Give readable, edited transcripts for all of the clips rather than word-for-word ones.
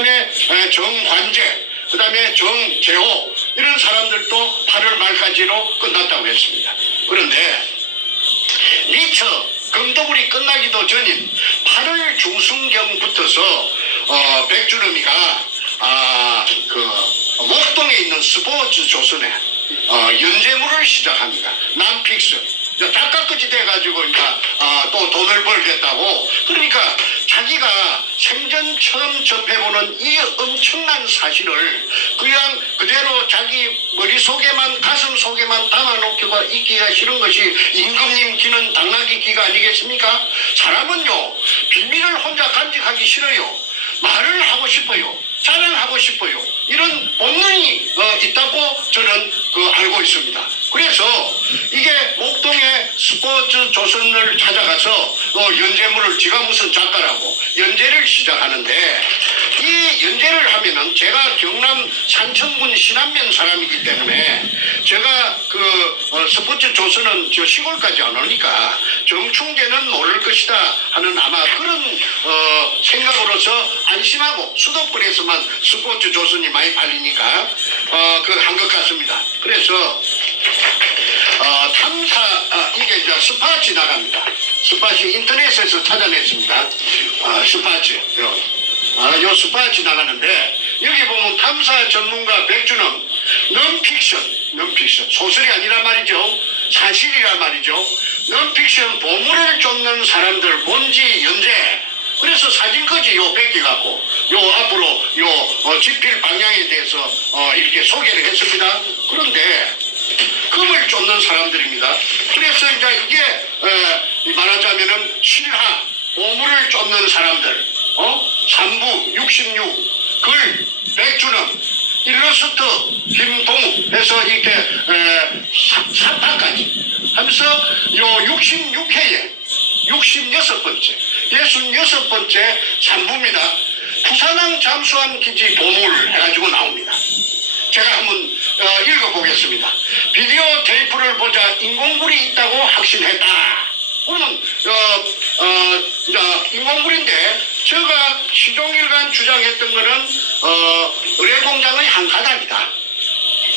그다음에 정관재, 그다음에 정재호 이런 사람들도 8월 말까지로 끝났다고 했습니다. 그런데 미처 금도불이 끝나기도 전인 8월 중순경부터서 백주름이가 목동에 있는 스포츠 조선에 연재물을 시작합니다. 남픽션. 작가까지 돼가지고 또 돈을 벌겠다고. 그러니까 자기가 생전 처음 접해보는 이 엄청난 사실을 그냥 그대로 자기 머릿속에만, 가슴 속에만 담아놓기가 있기가 싫은 것이 임금님 기는 당나귀 기가 아니겠습니까? 사람은요, 비밀을 혼자 간직하기 싫어요. 말을 하고 싶어요. 자랑하고 싶어요. 이런 본능이 있다고 저는 알고 있습니다. 그래서 이게 목동의 스포츠 조선을 찾아가서 연재물을, 제가 무슨 작가라고 연재를 시작하는데, 이 연재를 하면은 제가 경남 산청군 신안면 사람이기 때문에 제가 스포츠 조선은 저 시골까지 안 오니까 정충재는 모를 것이다 하는 아마 그런 생각으로서 안심하고 수도권에서만 스포츠 조선이 많이 팔리니까 한 것 같습니다. 그래서 이게 이제 스팟이 나갑니다. 스팟이 인터넷에서 찾아냈습니다. 스팟이 요 스팟이 나가는데, 여기 보면 탐사 전문가 백준엄 넌픽션 소설이 아니란 말이죠. 사실이란 말이죠. 넌픽션 보물을 쫓는 사람들 뭔지 연재. 그래서 사진까지 뺏겨갖고 앞으로 집필 방향에 대해서 이렇게 소개를 했습니다. 그런데 금을 쫓는 사람들입니다. 그래서 이제 이게 말하자면은 실하 보물을 쫓는 사람들, 3부 66 글 백준엄, 일러스트 김동우 해서 이렇게 사파까지 하면서 요 66회에 66번째 3부입니다. 부산항 잠수함 기지 보물 해가지고 나옵니다. 제가 한번 읽어보겠습니다. 비디오 테이프를 보자 인공물이 있다고 확신했다. 그러면 인공물인데, 제가 시종일관 주장했던 거는 의뢰공장의 한 가닥이다.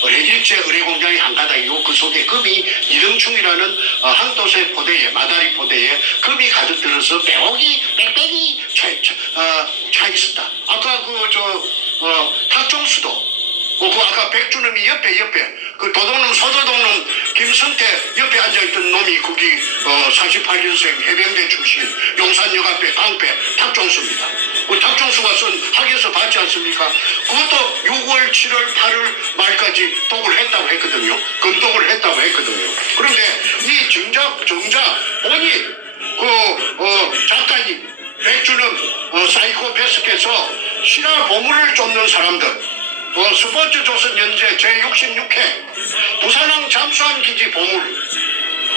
일제 의뢰공장의 한 가닥이고 그 속에 금이 이등충이라는 항도세 포대에, 마다리 포대에 금이 가득 들어서 배옥이 빽빽이 차 있었다. 아까 탁종수도 아까 백준엄이 옆에 도둑놈 서도둑놈 김성태 옆에 앉아있던 놈이 거기 48년생 해병대 출신 용산역 앞에 깡패 탁종수입니다. 탁종수가 쓴 학에서 봤지 않습니까? 그것도 6월 7월 8월 말까지 독을 했다고 했거든요. 검독을 했다고 했거든요. 그런데 이 정작 본인 작가님 백준엄 사이코패스께서 신화 보물을 쫓는 사람들, 스포츠 조선 연재 제66회 부산항 잠수함 기지 보물,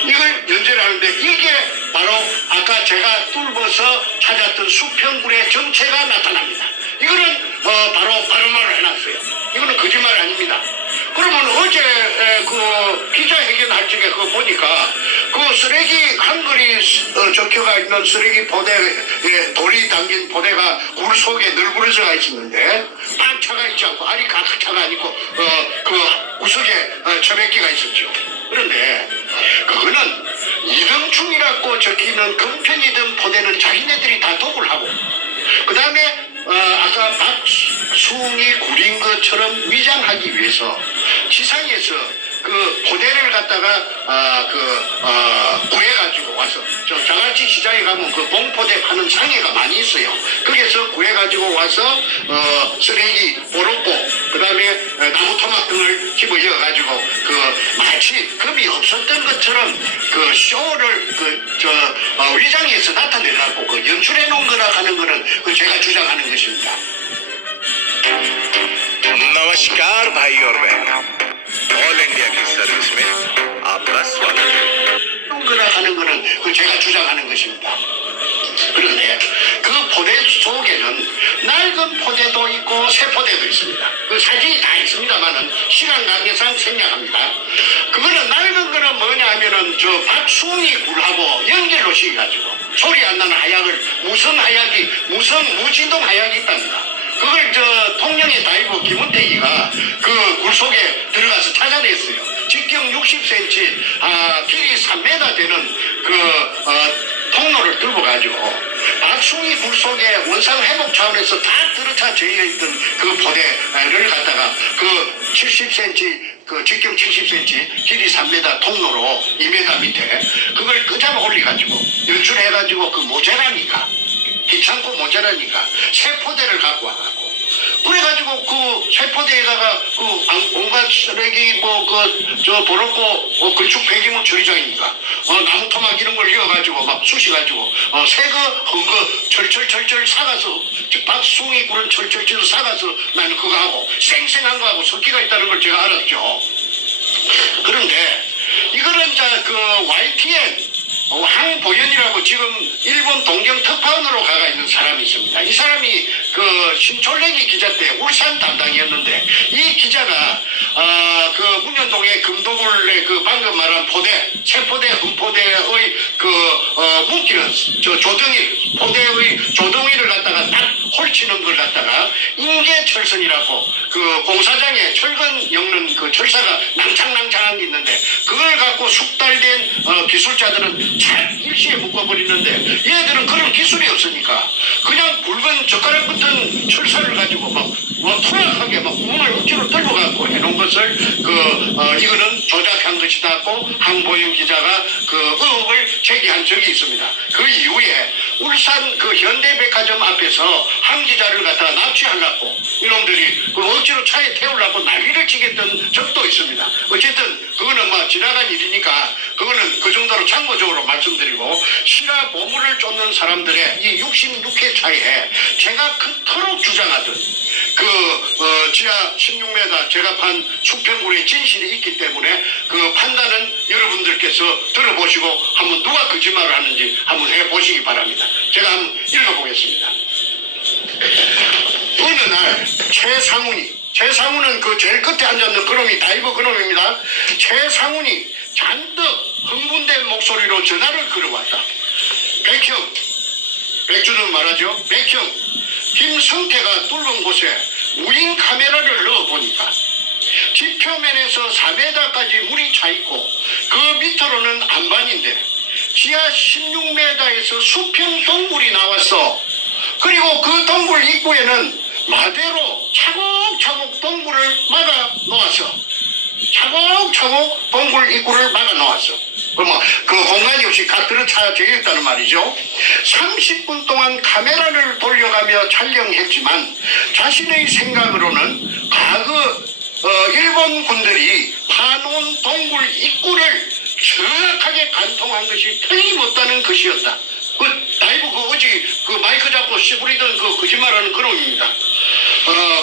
이걸 연재를 하는데, 이게 바로 아까 제가 뚫어서 찾았던 수평굴의 정체가 나타납니다. 이거는 바로 발음을 해놨어요. 이거는 거짓말 아닙니다. 그러면 어제 기자회견 할 적에 그거 보니까 쓰레기 한글이 적혀가 있는 쓰레기 포대에 돌이 담긴 포대가 굴 속에 널브러져가 있었는데, 딱 차가 있지 않고, 알이 가득 차가 아니고 우석에 처백기가 있었죠. 그런데 그거는 이등충이라고 적히는 금편이든 포대는 자기네들이 다 독을 하고, 그 다음에 아까 박숭이 구린 것처럼 위장하기 위해서 지상에서 그 포대를 갖다가 구해가지고 와서, 자갈치 시장에 가면 그 봉포대 파는 상해가 많이 있어요. 거기서 구해가지고 와서 쓰레기, 보로꼬, 그 다음에 나무 토막 등을 집어넣어가지고 마치 금이 없었던 것처럼 쇼를 위장에서 나타내려고 연출해 놓은 거라 하는 거는 제가 주장하는 것입니다. नमस्कार भाई और बहन, ऑल इंडिया की सर्विस में आपका स्वागत है. 거라 하는 거는 제가 주장하는 것입니다. 그런데 그 포대 속에는 낡은 포대도 있고 새 포대도 있습니다. 그 사진이 다 있습니다만은 시간 관계상 생략합니다. 그거는 낡은 거는 뭐냐 하면은 박숭이 굴하고 연결로 시켜가지고 소리 안 나는 하약을, 무슨 하약이, 무슨 무진동 하약이 있답니다. 그걸 통영의 다이버 김은택이가 그 굴 속에 들어가서 찾아냈어요. 직경 60cm, 길이 3m 되는 통로를 들고 가지고 박숭이 굴 속에 원상 회복 차원에서 다 들어차 저희가 있던 그 포대를 갖다가 그 70cm 직경 70cm 길이 3m 통로로 2m 밑에 그걸 끄잡아 올려가지고 연출해가지고 그 모자라니까 귀찮고 모자라니까 새 포대를 갖고 와가지고 그래가지고 그 새 포대에다가 그 온갖 쓰레기 도롭고 건축 폐기물 처리장이니까 나무 토막 이런 걸 이어가지고 막 쑤셔가지고 새거 헌거 철철철철 사가서 박숭이 굴은 철철철 사가서 나는 그거 하고 생생한 거하고 섞기가 있다는 걸 제가 알았죠. 그런데 이거는 YTN 황보현이라고 지금 일본 동경 특파원으로 가가 있는 사람이 있습니다. 이 사람이 신촌래기 기자 때 울산 담당이었는데 이 기자가 문현동의 금도굴의 방금 말한 포대 세포대 흠포대의 묶이는 조덩이 포대의 조덩이를 갖다가 딱 홀치는 걸 갖다가 인계철선이라고 공사장에 철근 엮는 철사가 낭창낭창한 게 있는데 그걸 갖고 숙달된 기술자들은 잘 일시에 묶어버리는데 얘들은 그런 기술이 없으니까 그냥 굵은 젓가락 같은 철사를 가지고 막 투박하게 막 구멍을 억지로 뚫고 갖고 해놓은 것을 이거는 조작한 것이다고 황보영 기자가 의혹을 제기한 적이 있습니다. 그 이후에 울산 현대백화점 앞에서 한 기자를 갖다가 납치하려고 이놈들이 억지로 차에 태우려고 난리를 치겠던 적도 있습니다. 어쨌든 그거는 지나간 일이니까 그거는 그 정도로 참고적으로 말씀드리고 실화 보물을 쫓는 사람들의 이 66회 차이에 제가 그토록 주장하던 지하 16m 제가 판 수평굴의 진실이 있기 때문에 그 판단은 여러분들께서 들어보시고 한번 누가 거짓말을 하는지 한번 해보시기 바랍니다. 제가 한번 읽어보겠습니다. 어느 날 최상훈은 제일 끝에 앉았는 그놈이 다이버 그놈입니다. 최상훈이 잔뜩 흥분된 목소리로 전화를 걸어왔다. 백형, 백주는 말하죠. 백형, 김성태가 뚫은 곳에 무인 카메라를 넣어보니까 지표면에서 4m까지 물이 차있고 그 밑으로는 안반인데 지하 16m에서 수평 동굴이 나왔어. 그리고 그 동굴 입구에는 마대로 차곡차곡 동굴을 막아 놓았어. 차곡차곡 동굴 입구를 막아 놓았어. 공간이 없이 각 들어차져 있다는 말이죠. 30분 동안 카메라를 돌려가며 촬영했지만 자신의 생각으로는 과거 일본 군들이 파놓은 동굴 입구를 정확하게 관통한 것이 틀림없다는 것이었다. 다이브 어제 마이크 잡고 씨부리던 거짓말하는 그놈입니다.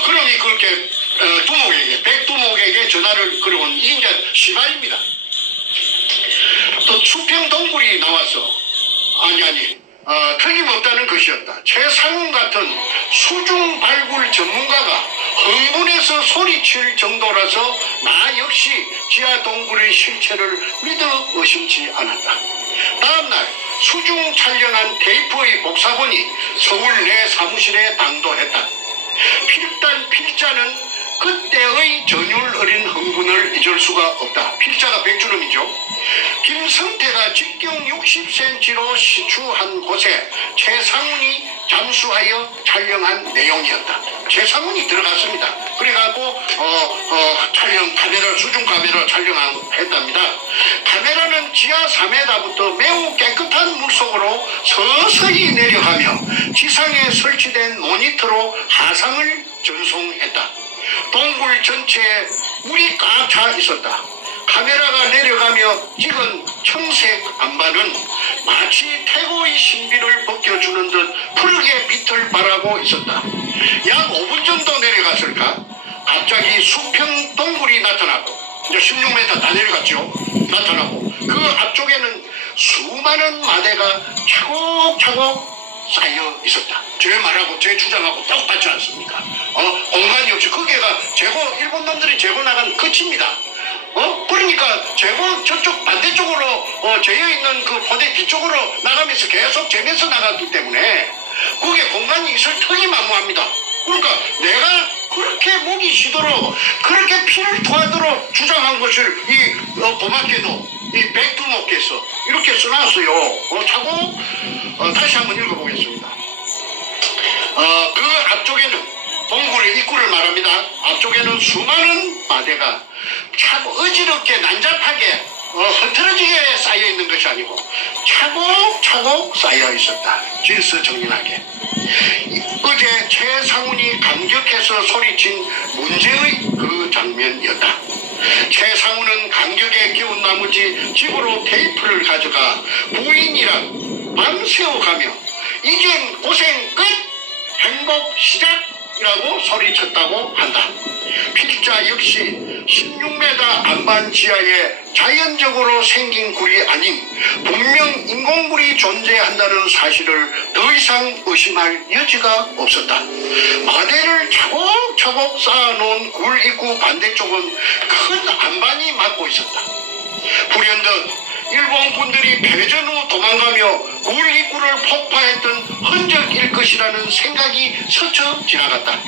그놈이 그렇게 백두목에게 전화를 걸어온 이게 이제 시발입니다. 또 수평 동굴이 나와서 틀림없다는 것이었다. 최상훈 같은 수중 발굴 전문가가 흥분해서 소리칠 정도라서 나 역시 지하 동굴의 실체를 믿어 의심치 않았다. 다음날 수중 촬영한 테이프의 복사본이 서울 내 사무실에 당도했다. 필자는 그때의 전율 어린 흥분을 잊을 수가 없다. 필자가 백주름이죠. 김성태가 직경 60cm로 시추한 곳에 최상훈이 잠수하여 촬영한 내용이었다. 최상훈이 들어갔습니다. 그래갖고 수중 카메라 촬영했답니다. 카메라는 지하 4m부터 매우 깨끗한 물속으로 서서히 내려가며 지상에 설치된 모니터로 하상을 전송했다. 동굴 전체에 물이 꽉 차 있었다. 카메라가 내려가며 찍은 청색 안반은 마치 태고의 신비를 벗겨주는 듯 푸르게 빛을 발하고 있었다. 약 5분 정도 내려갔을까? 갑자기 수평 동굴이 나타나고 이제 16m 다 내려갔죠. 나타나고 그 앞쪽에는 수많은 마대가 차곡차곡 쌓여 있었다. 제 말하고 제 주장하고 똑같지 않습니까? 공간이 없이 거기가 일본 놈들이 재고 나간 끝입니다. 그러니까 재고 저쪽 반대쪽으로 재여 있는 그 포대 뒤쪽으로 나가면서 계속 재면서 나갔기 때문에 그게 공간이 있을 틈이 만무합니다. 그러니까 내가 그렇게 목이 쉬도록 그렇게 피를 토하도록 주장한 것을 고맙게도 이 백두목께서 이렇게 써놨어요. 자고 다시 한번 읽어보겠습니다. 그 앞쪽에는 동굴의 입구를 말합니다. 앞쪽에는 수많은 마대가 참 어지럽게 난잡하게 흐트러지게 쌓여 있는 것이 아니고 차곡차곡 쌓여 있었다. 질서정연하게. 어제 최상훈이 감격해서 소리친 문제의 그 장면이었다. 최상훈은 감격에 기운 나머지 집으로 테이프를 가져가 부인이랑 밤새워가며 이젠 고생 끝! 행복 시작이라고 소리쳤다고 한다. 필자 역시 16m 안반 지하에 자연적으로 생긴 굴이 아닌 분명 인공굴이 존재한다는 사실을 더 이상 의심할 여지가 없었다. 마대를 차곡차곡 쌓아놓은 굴 입구 반대쪽은 큰 안반이 막고 있었다. 불현듯 일본 군들이 패전 후 도망가며 굴 입구를 폭파했던 흔적일 것이라는 생각이 스쳐 지나갔다.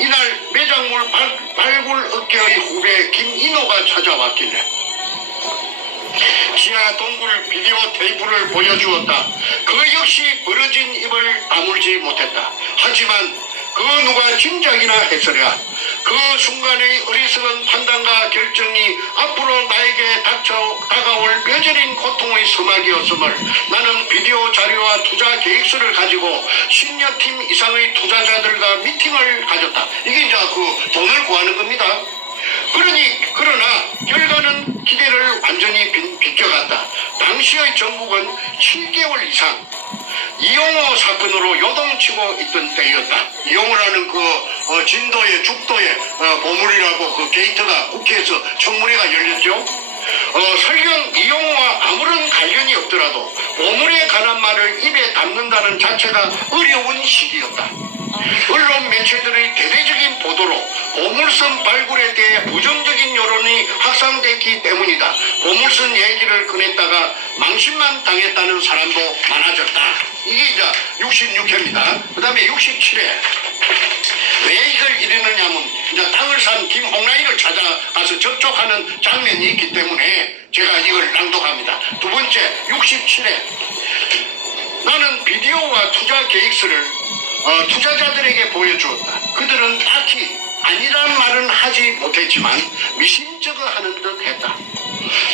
이날 매장물 발굴 업계의 후배 김인호가 찾아왔길래 지하 동굴 비디오 테이프를 보여주었다. 그 역시 벌어진 입을 다물지 못했다. 하지만 그 누가 짐작이나 했으랴. 그 순간의 어리석은 판단과 결정이 앞으로 나에게 다가올 뼈저린 고통의 서막이었음을 나는 비디오 자료와 투자 계획서를 가지고 10여 팀 이상의 투자자들과 미팅을 가졌다. 이게 이제 그 돈을 구하는 겁니다. 그러나 결과는 기대를 완전히 비껴갔다. 당시의 정국은 7개월 이상 이용호 사건으로 요동치고 있던 때였다. 이용호라는 진도의 죽도의 보물이라고 그 게이트가 국회에서 청문회가 열렸죠. 설령 이용호와 아무런 관련이 없더라도 보물에 관한 말을 입에 담는다는 자체가 어려운 시기였다. 언론 매체들의 대대적인 보도로 보물선 발굴에 대해 부정적인 여론이 확산됐기 때문이다. 보물선 얘기를 꺼냈다가 망신만 당했다는 사람도 많아졌다. 이게 이제 66회입니다. 그 다음에 67회. 왜 이걸 이러느냐면 이제 땅을 산 김홍라이를 찾아가서 접촉하는 장면이 있기 때문에 제가 이걸 낭독합니다. 두 번째 67회. 나는 비디오와 투자 계획서를 투자자들에게 보여주었다. 그들은 딱히 아니란 말은 하지 못했지만 미심쩍어하는 듯 했다.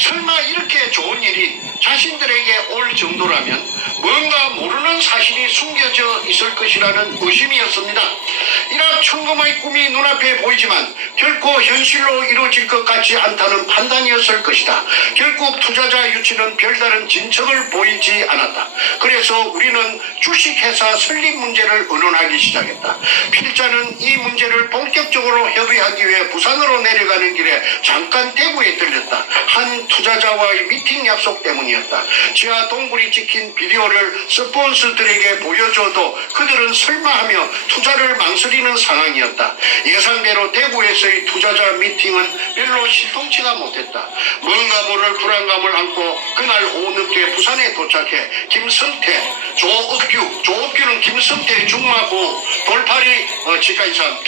설마 이렇게 좋은 일이 자신들에게 올 정도라면 뭔가 모르는 사실이 숨겨져 있을 것이라는 의심이었습니다. 일확천금의 꿈이 눈앞에 보이지만 결코 현실로 이루어질 것 같지 않다는 판단이었을 것이다. 결국 투자자 유치는 별다른 진척을 보이지 않았다. 그래서 우리는 주식회사 설립 문제를 의논하기 시작했다. 필자는 이 문제를 본격적으로 협의하기 위해 부산으로 내려가는 길에 잠깐 대구에 들렸다. 한 투자자와의 미팅 약속 때문이었다. 지하 동굴이 찍힌 비디오를 스폰서들에게 보여줘도 그들은 설마하며 투자를 망설이는 상황이었다. 예상대로 대구에서의 투자자 미팅은 별로 시통치가 못했다. 뭔가 모를 불안감을 안고 그날 오후 늦게 부산에 도착해 김성태, 조업규는 김성태의 중마고 돌팔이 지가이산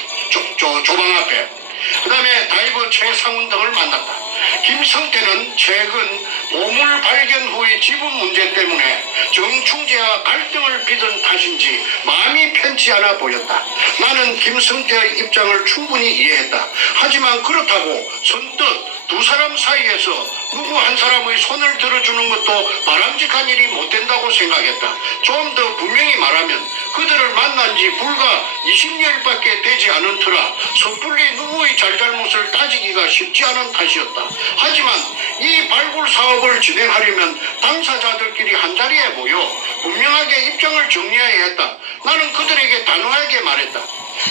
조방 앞에 그 다음에 다이버 최상훈 등을 만났다. 김성태는 최근 보물 발견 후의 지분 문제 때문에 정충재와 갈등을 빚은 탓인지 마음이 편치 않아 보였다. 나는 김성태의 입장을 충분히 이해했다. 하지만 그렇다고 선뜻 두 사람 사이에서 누구 한 사람의 손을 들어주는 것도 바람직한 일이 못 된다고 생각했다. 좀 더 분명히 말하면 그들을 만난 지 불과 20여일밖에 되지 않은 터라 섣불리 누구의 잘잘못을 따지기가 쉽지 않은 탓이었다. 하지만 이 발굴 사업을 진행하려면 당사자들끼리 한자리에 모여 분명하게 입장을 정리해야 했다. 나는 그들에게 단호하게 말했다.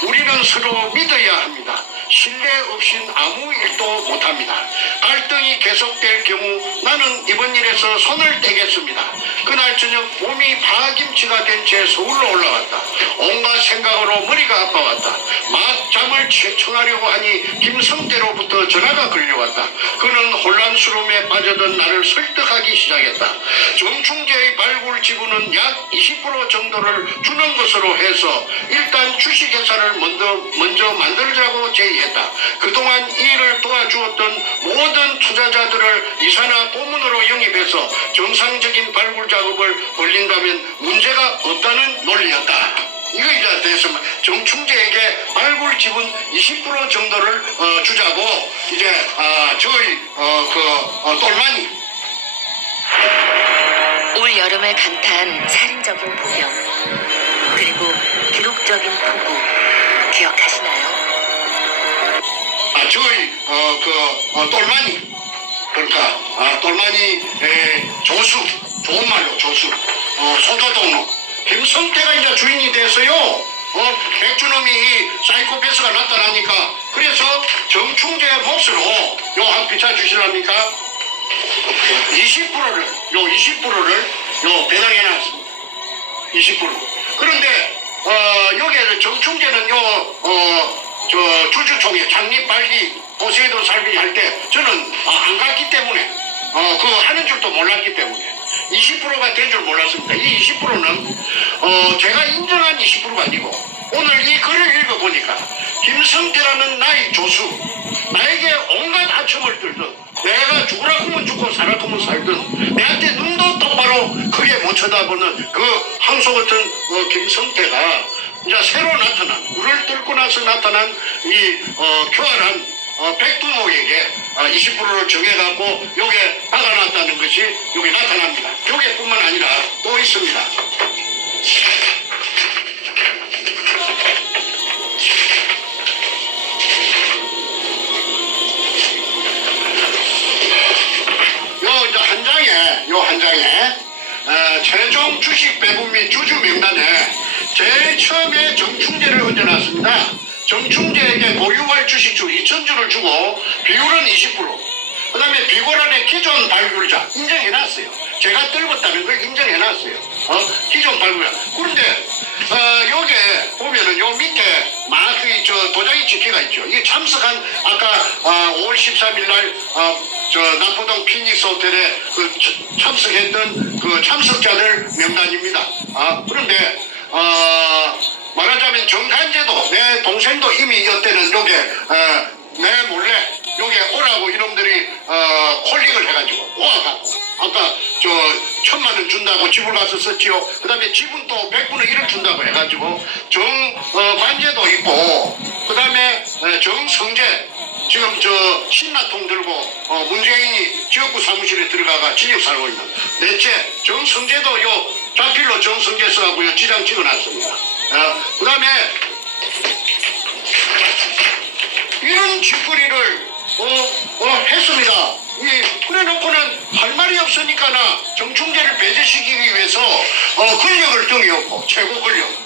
우리는 서로 믿어야 합니다. 신뢰 없인 아무 일도 못합니다. 갈등이 계속될 경우 나는 이번 일에서 손을 떼겠습니다. 그날 저녁 몸이 파김치가 된 채 서울로 올라왔다. 온갖 생각으로 머리가 아파왔다. 막 잠을 청하려고 하니 김성태로부터 전화가 걸려왔다. 그는 혼란스러움에 빠져든 나를 설득하기 시작했다. 정충재의 발굴 지분은 약 20% 정도를 주는 것으로 해서 일단 주식회사를 먼저 만들자고 제의했다. 그동안 이 일을 도와주었던 모든 투자자들을 이사나 고문으로 영입해서 정상적인 발굴 작업을 벌린다면 문제가 없다는 논리였다. 이거에 대해서 정충재에게 발굴 지분 20% 정도를 주자고 이제 저희 똘마니 올 여름을 강타한 살인적인 폭염 그리고 기록적인 폭우 기억하시나요? 저희 똘마니 그러니까 똘마니 조수 좋은 말로 조수 소도동로 김성태가 이제 주인이 됐어요. 백주놈이 이 사이코패스가 나타나니까 그래서 정충재 몫으로 요 한 피차 주시랍니까? 20%를 배당해놨습니다. 20%. 그런데 여기에 정충재는 저 주주총회 창립 발기 보세도 살기 할 때 저는 안 갔기 때문에 그거 하는 줄도 몰랐기 때문에 20%가 된 줄 몰랐습니다. 이 20%는 제가 인정한 20%가 아니고 오늘 이 글을 읽어보니까 김성태라는 나의 조수 나에게 온갖 아첨을 들든 내가 죽으라 하면 죽고 살아 하면 살든 내한테 눈도 똑바로 크게 못 쳐다보는 그 항소 같은 김성태가 이제 새로 나타난 물을 뚫고 나서 나타난 이 교활한 백두목에게 20%를 정해갖고 요게 박아놨다는 것이 여기 나타납니다. 요게뿐만 아니라 또 있습니다. 요 한 장에 최종 주식 배분 및 주주 명단에 제일 처음에 정충재를 얹어놨습니다. 정충재에게 보유할 주식주 2,000주를 주고 비율은 20%. 그 다음에 비고란의 기존 발굴자 인정해놨어요. 제가 떨궜다는 걸 인정해놨어요. 기존 발굴자. 그런데 요게 보면은 요 밑에 막이 도장이 찍혀가 있죠. 이게 참석한 아까 5월 13일 날 남포동 피닉스 호텔에 참석했던 그 참석자들 명단입니다. 그런데 말하자면 정간제도 내 동생도 이미 이때는 요게 내 몰래 요게 오라고 이놈들이 콜링을 해가지고 오아갖고 아까 1,000만 원 준다고 집을 가서 썼지요. 그 다음에 집은 또 100분의 1을 준다고 해가지고 정관제도 있고 그 다음에 정성재 지금 신라통 들고 문재인이 지역구 사무실에 들어가가 진입 살고 있는 넷째 정성재도 요 자필로 정성재 써갖고 지장 찍어놨습니다. 그 다음에 이런 짓거리를 했습니다. 그래놓고는 할 말이 없으니까나 정충재를 배제시키기 위해서 권력을 등이었고 최고 권력.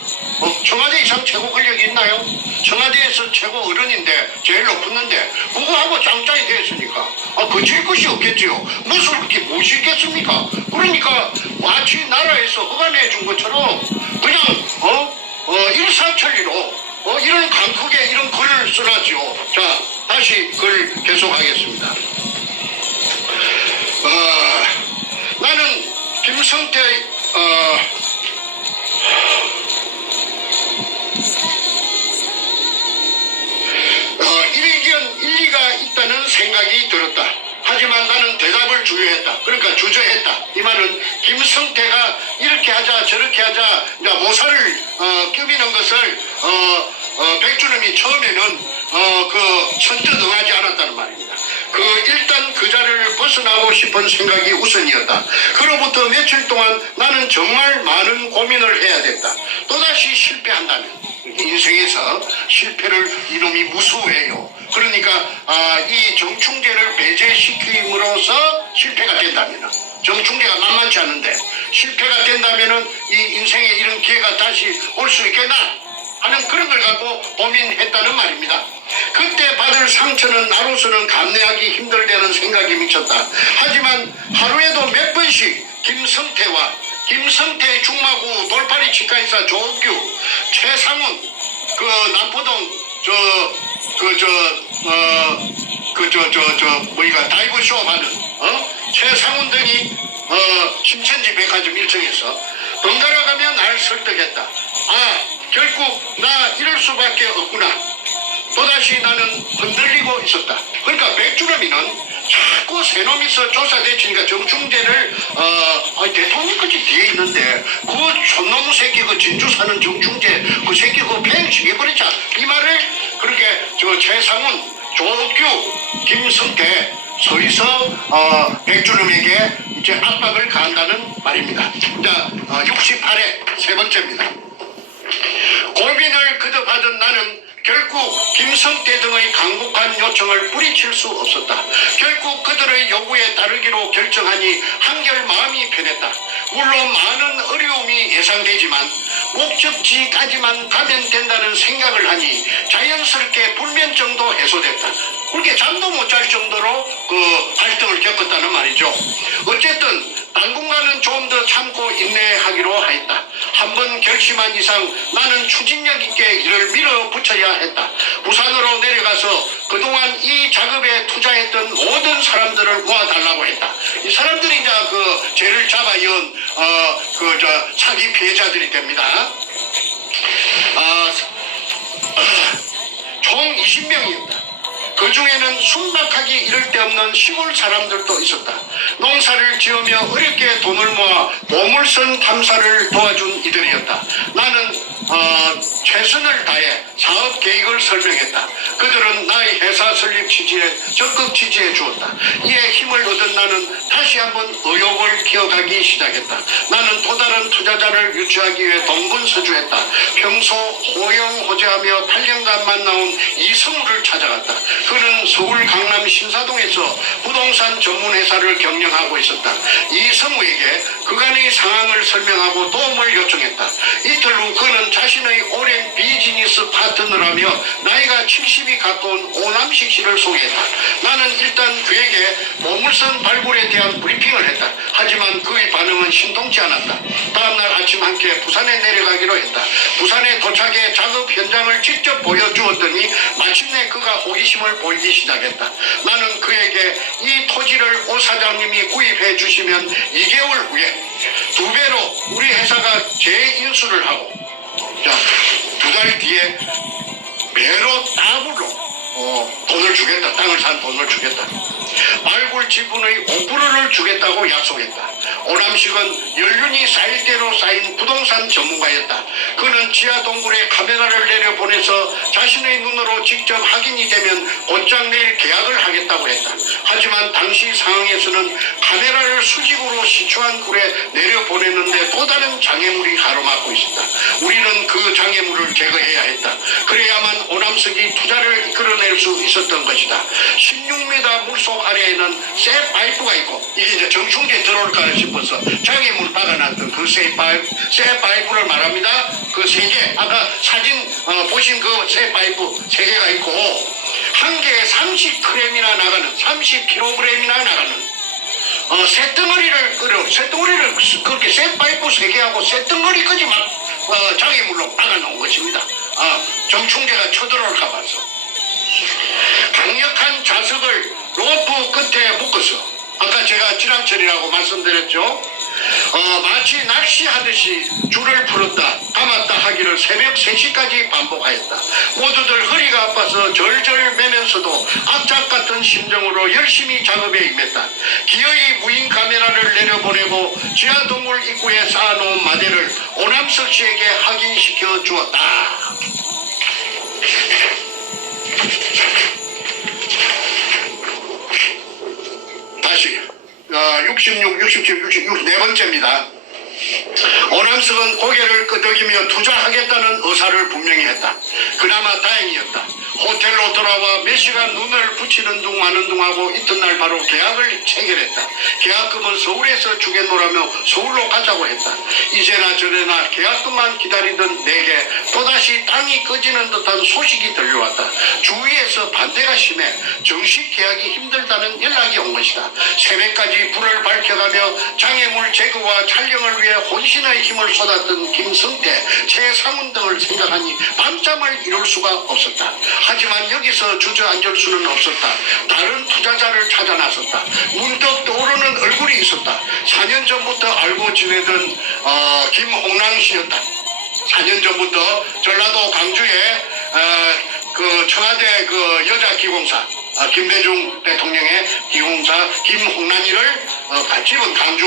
청와대 이상 최고 권력이 있나요? 청와대에서 최고 어른인데 제일 높았는데 그거하고 짱짱이 됐으니까 거칠 것이 없겠지요. 무엇을 그렇게 모시겠습니까? 그러니까 마치 나라에서 허가내 준 것처럼 그냥 일사천리로 이런 강크게 이런 글을 써놨죠. 자, 다시 글 계속하겠습니다. 나는 김성태 일리가 있다는 생각이 들었다. 하지만 나는 대답을 주저했다. 그러니까 주저했다. 이 말은 김성태가 이렇게 하자 저렇게 하자 모사를 껴비는 것을 백주놈이 처음에는 선뜻 응하지 않았다는 말입니다. 일단 그 자리를 벗어나고 싶은 생각이 우선이었다. 그로부터 며칠 동안 나는 정말 많은 고민을 해야 됐다. 또다시 실패한다면 인생에서 실패를 이놈이 무수해요. 그러니까 이 정충재를 배제시킴으로써 실패가 된다면 정충재가 만만치 않은데 실패가 된다면 이 인생에 이런 기회가 다시 올 수 있겠나 하는 그런 걸 갖고 고민했다는 말입니다. 그때 받을 상처는 나로서는 감내하기 힘들다는 생각이 미쳤다. 하지만 하루에도 몇 번씩 김성태 중마구 돌파리 치과의사 조옥규, 최상훈, 그 남포동 다이브 쇼업 하는 최상훈 등이 신천지 백화점 1층에서 번갈아 가며 날 설득했다. 아, 결국 나 이럴 수밖에 없구나. 또다시 나는 흔들리고 있었다. 그러니까 백주름이는 자꾸 새놈이서 조사대치니까 정충재를 대통령까지 뒤에 있는데 그 촌놈의 새끼 그 진주 사는 정충재 그 새끼 그 팽 죽여버리자 이 말을 그렇게 최상훈, 조옥규, 김성태 서희서 백주름에게 이제 압박을 가한다는 말입니다. 자, 68회 세 번째입니다. 고민을 거듭하던 나는 결국 김성태 등의 강국한 요청을 뿌리칠 수 없었다. 결국 그들의 요구에 따르기로 결정하니 한결 마음이 편했다. 물론 많은 어려움이 예상되지만 목적지까지만 가면 된다는 생각을 하니 자연스럽게 불면증도 해소됐다. 그렇게 잠도 못 잘 정도로 그 갈등을 겪었다는 말이죠. 어쨌든 당분간은 좀 더 참고 인내하기로 하였다. 한번 결심한 이상 나는 추진력 있게 이를 밀어붙여야 했다. 부산으로 내려가서 그동안 이 작업에 투자했던 모든 사람들을 모아달라고 했다. 이 사람들이 이제 그 죄를 잡아연 사기 피해자들이 됩니다. 총 20명이었다. 그 중에는 순박하기 이를 데 없는 시골 사람들도 있었다. 농사를 지으며 어렵게 돈을 모아 보물선 탐사를 도와준 이들이었다. 나는 최선을 다해 사업 계획을 설명했다. 그들은 나의 회사 설립 취지에 적극 지지해 주었다. 이에 힘을 얻은 나는 다시 한번 의욕을 키워가기 시작했다. 나는 또 다른 투자자를 유치하기 위해 동분서주했다. 평소 호영호재하며 8년간 만나온 이성우를 찾아갔다. 그는 서울 강남 신사동에서 부동산 전문회사를 경영하고 있었다. 이성우에게 그간의 상황을 설명하고 도움을 요청했다. 이틀 후 그는 자신의 오랜 비즈니스 파트너라며 나이가 70이 가까운 오남식 씨를 소개했다. 나는 일단 그에게 보물선 발굴에 대한 브리핑을 했다. 하지만 그의 반응은 심통치 않았다. 다음날 아침 함께 부산에 내려가기로 했다. 부산에 도착해 작업 현장을 직접 보여주었더니 마침내 그가 호기심을 보이기 시작했다. 나는 그에게 이 토지를 오 사장님이 구입해 주시면 2개월 후에 2배로 우리 회사가 재인수를 하고 자, 2달 뒤에 배로 더블로 돈을 주겠다. 땅을 산 돈을 주겠다. 발굴 지분의 5%를 주겠다고 약속했다. 오남식은 연륜이 쌓일 대로 쌓인 부동산 전문가였다. 그는 지하 동굴에 카메라를 내려보내서 자신의 눈으로 직접 확인이 되면 곧장 내일 계약을 하겠다고 했다. 하지만 당시 상황에서는 카메라를 수직으로 시추한 굴에 내려보내는데 또 다른 장애물이 가로막고 있었다. 우리는 그 장애물을 제거해야 했다. 그래야만 오남석이 투자를 이끌어낼 수 있었던 것이다. 16m 물속 아래에는 쇠 파이프가 있고 이게 이제 정충재 들어올까 싶어서 장애물 박아놨던 그 쇠 파이프를 말합니다. 그 3개 아까 사진 보신 그 쇠 파이프 3개가 있고 한 개에 30g이나 나가는 30kg이나 나가는 쇳덩어리를 그렇게 쇠 파이프 3개하고 쇳덩어리까지 막 장애물로 박아놓은 것입니다. 정충재가 쳐들어올까 봐서 강력한 자석을 로프 끝에 묶어서 아까 제가 지람철이라고 말씀드렸죠. 마치 낚시하듯이 줄을 풀었다 감았다 하기를 새벽 3시까지 반복하였다. 모두들 허리가 아파서 절절 매면서도 악착 같은 심정으로 열심히 작업에 임했다. 기어이 무인 카메라를 내려보내고 지하동굴 입구에 쌓아놓은 마대를 오남석 씨에게 확인시켜 주었다. 다시 66, 67, 66 네 번째입니다. 오남 김남석은 고개를 끄덕이며 투자하겠다는 의사를 분명히 했다. 그나마 다행이었다. 호텔로 돌아와 몇 시간 눈을 붙이는 둥 마는 둥하고 이튿날 바로 계약을 체결했다. 계약금은 서울에서 주겠노라며 서울로 가자고 했다. 이제나 저래나 계약금만 기다리던 내게 또다시 땅이 꺼지는 듯한 소식이 들려왔다. 주위에서 반대가 심해 정식 계약이 힘들다는 연락이 온 것이다. 새벽까지 불을 밝혀가며 장애물 제거와 촬영을 위해 혼신의 힘을 쏟았던 김성태, 최상훈 등을 생각하니 밤잠을 이룰 수가 없었다. 하지만 여기서 주저앉을 수는 없었다. 다른 투자자를 찾아 나섰다. 문득 떠오르는 얼굴이 있었다. 4년 전부터 알고 지내던 김홍랑 씨였다. 4년 전부터 전라도 강주에 그 청와대 그 여자 기공사 김대중 대통령의 기공사 김홍란이를 집은 강주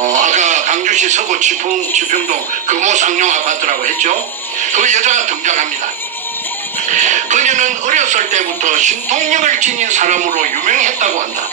아까 강주시 서구 지평동 금호상용 아파트라고 했죠. 그 여자가 등장합니다. 그녀는 어렸을 때부터 신통력을 지닌 사람으로 유명했다고 한다.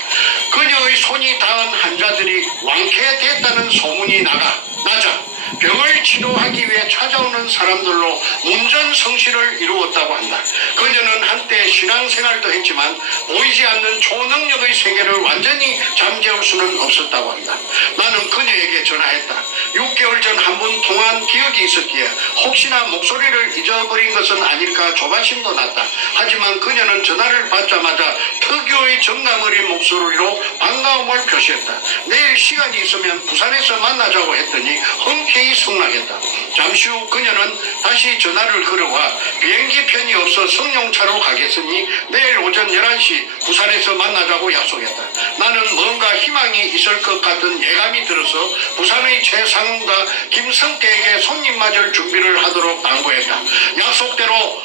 그녀의 손이 닿은 환자들이 완쾌됐다는 소문이 나자 병을 치료하기 위해 찾아오는 사람들로 문전성시를 이루었다고 한다. 그녀는 한때 신앙생활도 했지만 보이지 않는 초능력의 세계를 완전히 잠재울 수는 없었다고 한다. 나는 그녀에게 전화했다. 6개월 전 한 번 통화한 기억이 있었기에 혹시나 목소리를 잊어버린 것은 아닐까 조바심도 났다. 하지만 그녀는 전화를 받자마자 특유의 정감 어린 목소리로 반가움을 표시했다. 내일 시간이 있으면 부산에서 만나자고 했더니 흔쾌히 승낙했다. 잠시 후 그녀는 다시 전화를 걸어와 비행기 편이 없어 성룡차로 가겠으니 내일 오전 11시 부산에서 만나자고 약속했다. 나는 뭔가 희망이 있을 것 같은 예감이 들어서 부산의 최상훈과 김성태에게 손님 맞을 준비를 하도록 당부했다. 약속대로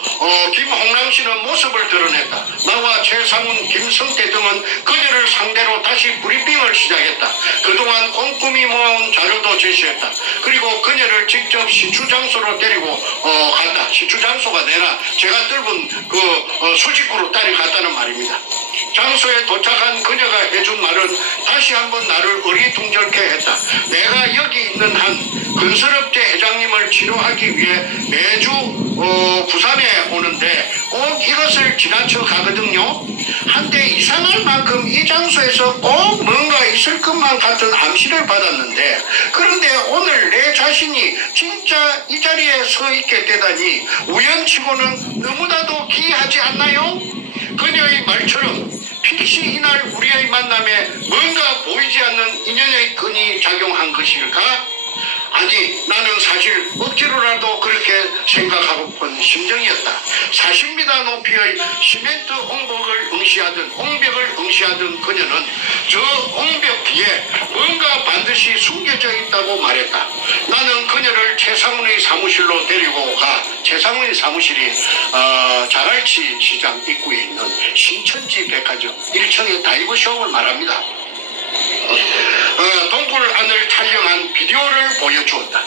김홍랑 씨는 모습을 드러냈다. 나와 최상훈, 김성태 등은 그녀를 상대로 다시 브리핑을 시작했다. 그동안 꼼꼼히 모아온 자료도 제시했다. 그리고 그녀를 직접 시추 장소로 데리고 갔다. 시추 장소가 내나 제가 뜰분 그 수직구로 따라갔다는 말입니다. 장소에 도착한 그녀가 해준 말은 다시 한번 나를 어리둥절케 했다. 내가 여기 있는 한 건설업체 회장님을 치료하기 위해 매주 부산에 오는데 꼭 이것을 지나쳐 가거든요. 한때 이상할 만큼 이 장소에서 꼭 뭔가 있을 것만 같은 암시를 받았는데 그런데 오늘 내 자신이 진짜 이 자리에 서 있게 되다니 우연치고는 너무나도 기이하지 않나요? 그녀의 말처럼 필시 이날 우리의 만남에 뭔가 보이지 않는 인연의 끈이 작용한 것일까? 아니 나는 사실 억지로라도 그렇게 생각하고픈 심정이었다. 40m 높이의 시멘트 옹벽을 응시하던 그녀는 저 옹벽 뒤에 뭔가 반드시 숨겨져 있다고 말했다. 나는 그녀를 최상훈의 사무실로 데리고 가 최상훈의 사무실이 자갈치 시장 입구에 있는 신천지 백화점 1층의 다이브숍을 말합니다. 동굴 안을 촬영한 비디오를 보여주었다.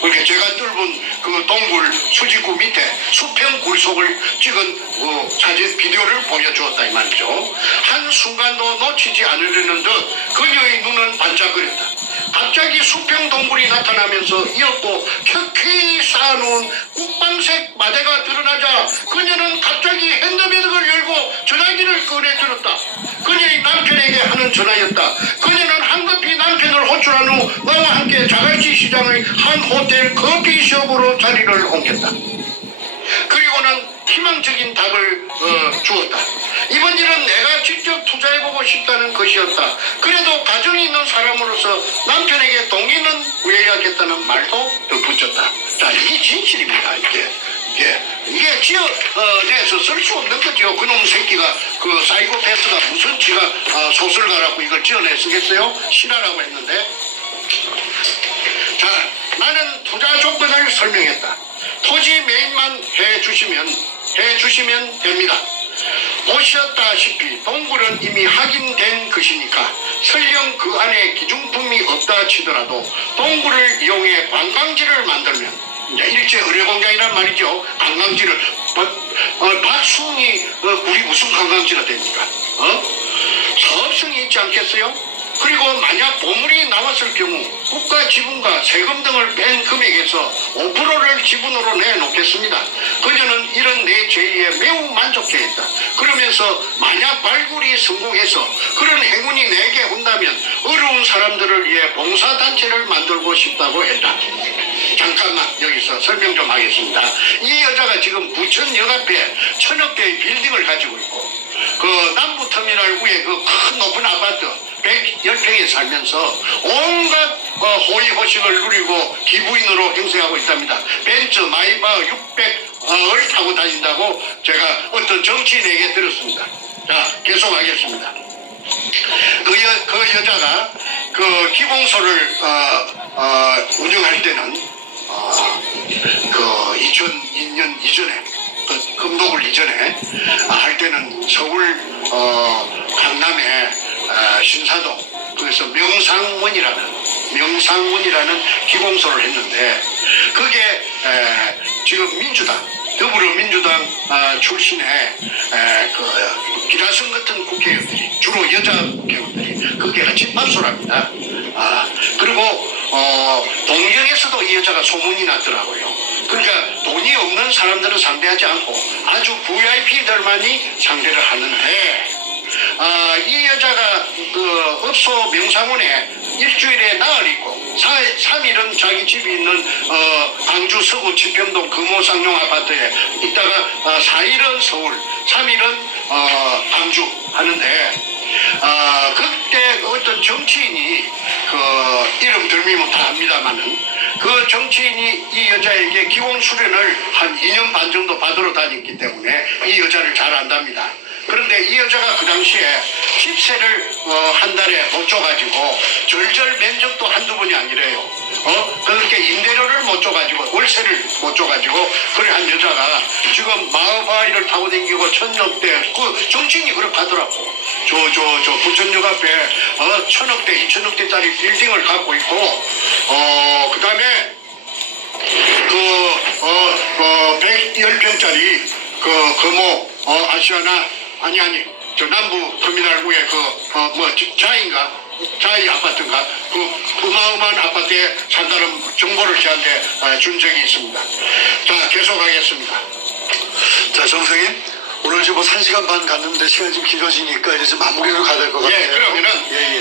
그러니까 제가 뚫은 그 동굴 수직구 밑에 수평 굴속을 찍은 사진 비디오를 보여주었다 이 말이죠. 한순간도 놓치지 않으려는 듯 그녀의 눈은 반짝거렸다. 갑자기 수평 동굴이 나타나면서 이었고 켜켜이 쌓아놓은 국방색 마대가 드러나자 그녀는 갑자기 핸드백을 열고 전화기를 꺼내 들었다. 그녀의 남편에게 하는 전화였다. 그녀는 한급히 남편을 호출한 후 나와 함께 자갈치 시장의 한 호텔 커피숍으로 자리를 옮겼다. 그리고는 희망적인 답을 주었다. 이번 일은 내가 직접 투자해보고 싶다는 것이었다. 그래도 가정이 있는 사람으로서 남편에게 동의는 구해야겠다는 말도 덧붙였다. 자, 이게 진실입니다. 이게 지어내서 쓸 수 없는 거죠. 그놈 새끼가 그 사이코패스가 무슨 지가 소설가라고 이걸 지어내 쓰겠어요? 실화라고 했는데. 자, 나는 투자 조건을 설명했다. 토지 매입만 해주시면 됩니다. 보셨다시피 동굴은 이미 확인된 것이니까 설령 그 안에 기중품이 없다 치더라도 동굴을 이용해 관광지를 만들면 이제 일제 의료공장이란 말이죠. 관광지를 박숭이 굴이 무슨 관광지가 됩니까? 사업성이 있지 않겠어요? 그리고 만약 보물이 나왔을 경우 국가 지분과 세금 등을 뺀 금액에서 5%를 지분으로 내놓겠습니다. 그녀는 이런 내 제의에 매우 만족해했다. 그러면서 만약 발굴이 성공해서 그런 행운이 내게 온다면 어려운 사람들을 위해 봉사단체를 만들고 싶다고 했다. 잠깐만 여기서 설명 좀 하겠습니다. 이 여자가 지금 부천역 앞에 1000억 대의 빌딩을 가지고 있고 그 남부터미널 위에 그 큰 높은 아파트 110평에 살면서 온갖 호의호식을 누리고 기부인으로 행세하고 있답니다. 벤츠 마이바 600을 타고 다닌다고 제가 어떤 정치인에게 들었습니다. 자, 계속하겠습니다. 그 여자가 그 기공소를 운영할 때는 그 2002년 이전에 그 금독을 이전에 할 때는 서울 강남에 신사동 그래서 명상원이라는 기공소를 했는데 그게 지금 민주당 더불어민주당 출신의 그 기라성 같은 국회의원들이 주로 여자 국회의원들이 그게 집합소랍니다. 그리고 동경에서도 이 여자가 소문이 났더라고요. 그러니까 돈이 없는 사람들은 상대하지 않고 아주 VIP들만이 상대를 하는데 이 여자가 그 업소 명상원에 일주일에 나흘 있고 3일은 자기 집이 있는 광주 서구 지평동 금호상용 아파트에 있다가 4일은 서울 3일은 광주 하는데 그때 어떤 정치인이 그 이름 들미면 다 압니다만은 그 정치인이 이 여자에게 기원 수련을 한 2년 반 정도 받으러 다녔기 때문에 이 여자를 잘 안답니다. 그런데 이 여자가 그 당시에 집세를 한 달에 못 줘가지고 절절 면적도 한두 번이 아니래요. 그렇게 임대료를 못 줘가지고 월세를 못 줘가지고 그래 한 여자가 지금 마을바위를 타고 다니고 1000억 대 그 정치인이 그렇게 하더라고. 저 부천역 앞에 1000억 대 2000억 대짜리 빌딩을 갖고 있고 그 다음에 110평짜리 그 금호 아시아나 아니 저 남부 터미널 위에 자이 아파트인가 그 어마어마한 아파트에 산다는 정보를 저한테 준 적이 있습니다. 자, 계속하겠습니다. 자, 정선생님, 오늘 지금 뭐 1시간 반 갔는데 시간이 좀 길어지니까 이제 좀 마무리로 가야 될 것 같아요. 예, 그러면은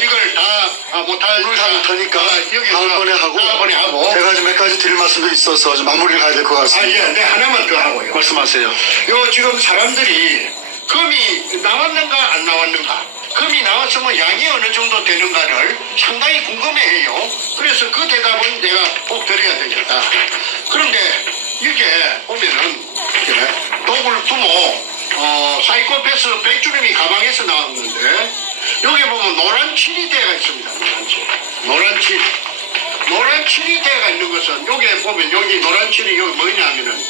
이걸 다 못하니까 오늘 다 못하니까 여기서 다음번에 하고 제가 좀 몇 가지 드릴 말씀도 있어서 좀 마무리를 가야 될 것 같습니다. 네, 하나만 더 하고요. 말씀하세요. 요 지금 사람들이 금이 나왔는가 안 나왔는가 금이 나왔으면 양이 어느 정도 되는가를 상당히 궁금해해요. 그래서 그 대답은 내가 꼭 드려야 되겠다. 그런데 이게 보면은 도굴 두모 사이코패스 백주름이 가방에서 나왔는데 여기 보면 노란 칠이대가 있습니다. 노란 칠이대가 있는 것은 여기에 보면 여기 노란 칠이 여기 뭐냐면은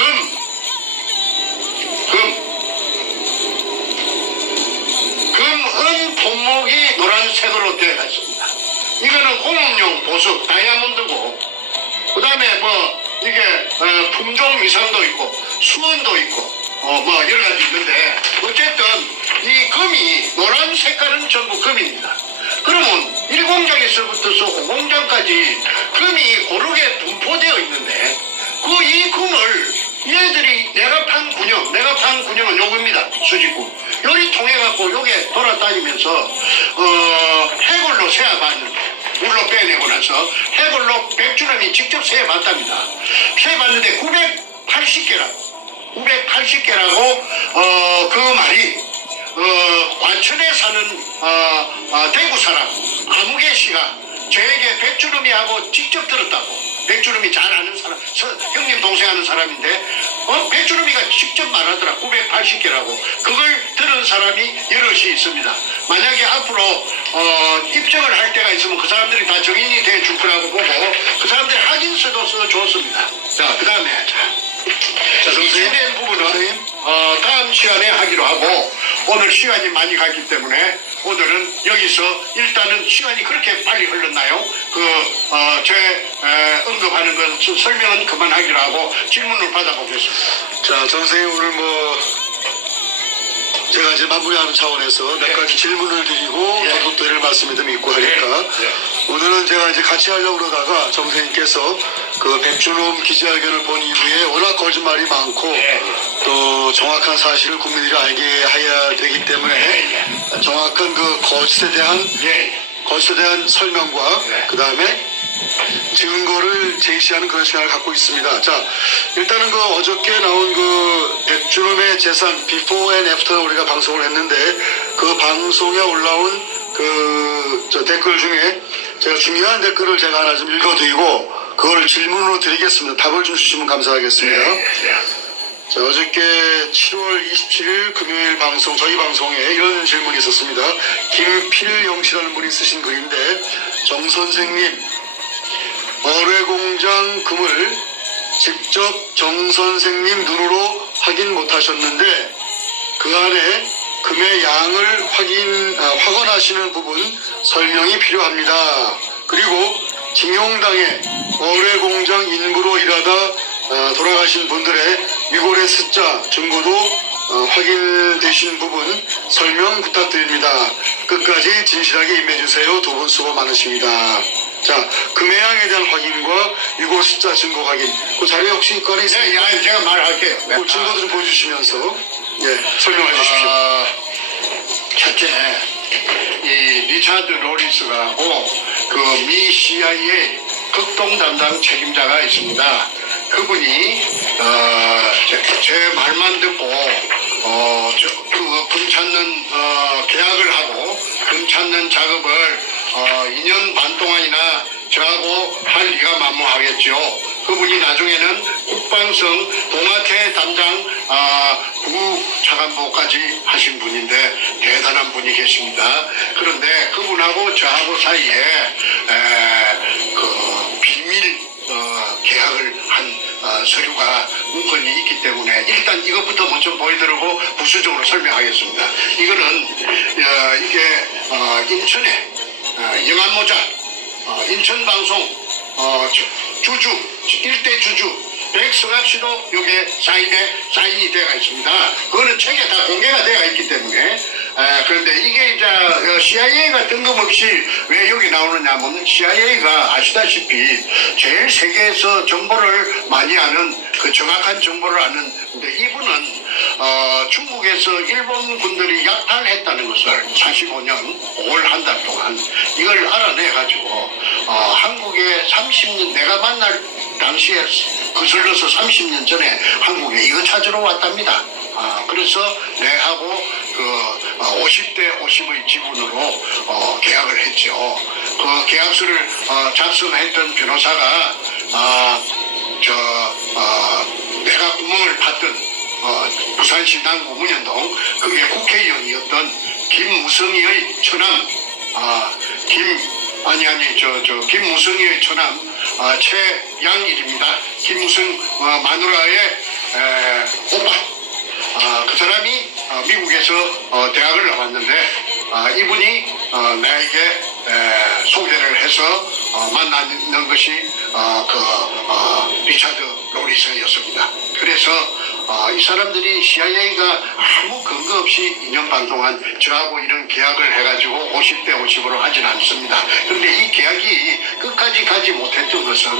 금은 품목이 노란색으로 되어 있습니다. 이거는 공업용 보석 다이아몬드고 그 다음에 이게 품종 이상도 있고 수원도 있고 여러 가지 있는데 어쨌든 이 금이 노란 색깔은 전부 금입니다. 그러면 1공장에서부터 5공장까지 금이 고르게 분포되어 있는데 이 금을 얘들이 내가 판 군형은 요겁니다. 수직구 요리 통해갖고 요게 돌아다니면서 해골로 세어봤는데 물로 빼내고 나서 해골로 백주름이 직접 세어봤답니다. 세어봤는데 980개라고 그 말이 과천에 사는 대구 사람 아무개 씨가 저에게 백주름이하고 직접 들었다고. 백주름이 잘 아는 사람, 형님 동생 하는 사람인데 백주름이가 직접 말하더라. 980개라고. 그걸 들은 사람이 여럿이 있습니다. 만약에 앞으로 입증을 할 때가 있으면 그 사람들이 다 정인이 돼 줄 거라고 보고 그 사람들이 확인서도 써줬습니다. 자, 그 다음에 이진된 부분은 다음 시간에 하기로 하고 오늘 시간이 많이 갔기 때문에 오늘은 여기서 일단은 시간이 그렇게 빨리 흘렀나요? 제 언급하는 건 설명은 그만하기로 하고 질문을 받아보겠습니다. 자, 정선생님 오늘 제가 이제 마무리하는 차원에서 몇 가지 질문을 드리고 예. 저도 드릴 말씀이 좀 있고 하니까 예. 오늘은 제가 이제 같이 하려고 그러다가 정선생님께서 그 백준홈 기자회견을 본 이후에 워낙 거짓말이 많고 예. 또 정확한 사실을 국민들이 알게 해야 되기 때문에 정확한 그 거짓에 대한 설명과 네. 그 다음에 증거를 제시하는 그런 시간을 갖고 있습니다. 자, 일단은 그 어저께 나온 그 백준홈의 재산 비포 앤 애프터 우리가 방송을 했는데 그 방송에 올라온 저 댓글 중에 제가 중요한 댓글을 제가 하나 좀 읽어드리고 그걸 질문으로 드리겠습니다. 답을 좀 주시면 감사하겠습니다. 자, 어저께 7월 27일 금요일 방송, 저희 방송에 이런 질문이 있었습니다. 김필영 씨라는 분이 쓰신 글인데, 정 선생님, 어뢰공장 금을 직접 정 선생님 눈으로 확인 못 하셨는데, 그 안에 금의 양을 확언하시는 부분 설명이 필요합니다. 그리고 징용당해 어뢰공장 인부로 일하다 돌아가신 분들의 위골의 숫자 증거도 확인되신 부분 설명 부탁드립니다. 끝까지 진실하게 임해주세요. 두 분 수고 많으십니다. 자, 금의 양에 대한 확인과 위골 숫자 증거 확인. 그 자료 혹시 이 건에 있습니까? 네, 제가 말할게요. 그 증거도 좀 보여주시면서 설명해 주십시오. 첫째, 이 리차드 로리스라고 그 미 CIA 극동 담당 책임자가 있습니다. 그분이 제 말만 듣고 금 찾는 계약을 하고 금 찾는 작업을 2년 반 동안이나 저하고 할 리가 만무하겠죠. 그분이 나중에는 국방성 동아태 담당 부차관보까지 하신 분인데 대단한 분이 계십니다. 그런데 그분하고 저하고 사이에 그 비밀 계약을 한 서류가 문건이 있기 때문에 일단 이것부터 먼저 보여드리고 부수적으로 설명하겠습니다. 이거는 이게 인천에 영암모자 인천방송 주주 일대 주주 백성학 씨도 여기에 사인이 되어 있습니다. 그거는 책에 다 공개가 되어 있기 때문에 그런데 이게 이제 CIA가 뜬금없이 왜 여기 나오느냐면 CIA가 아시다시피 제일 세계에서 정보를 많이 아는 그 정확한 정보를 아는 근데 이분은 중국에서 일본 군들이 약탈했다는 것을 45년 5월 한 달 동안 이걸 알아내 가지고 한국에 30년 내가 만날 당시에 거슬러서 30년 전에 한국에 이거 찾으러 왔답니다. 그래서 내하고 그 50대 50의 지분으로 계약을 했죠. 그 계약서를 작성했던 변호사가 내가 구멍을 팠던 부산시 남구 문현동 그게 국회의원이었던 김무성이의 처남 김무성이의 처남 최양일입니다. 김무성 마누라의 오빠 그 사람이 미국에서 대학을 나왔는데 이분이 나에게 소개를 해서 만나는 것이 리차드 로리스였습니다. 그래서 이 사람들이 CIA가 아무 근거 없이 2년 반 동안 저하고 이런 계약을 해가지고 50대 50으로 하진 않습니다. 그런데 이 계약이 끝까지 가지 못했던 것은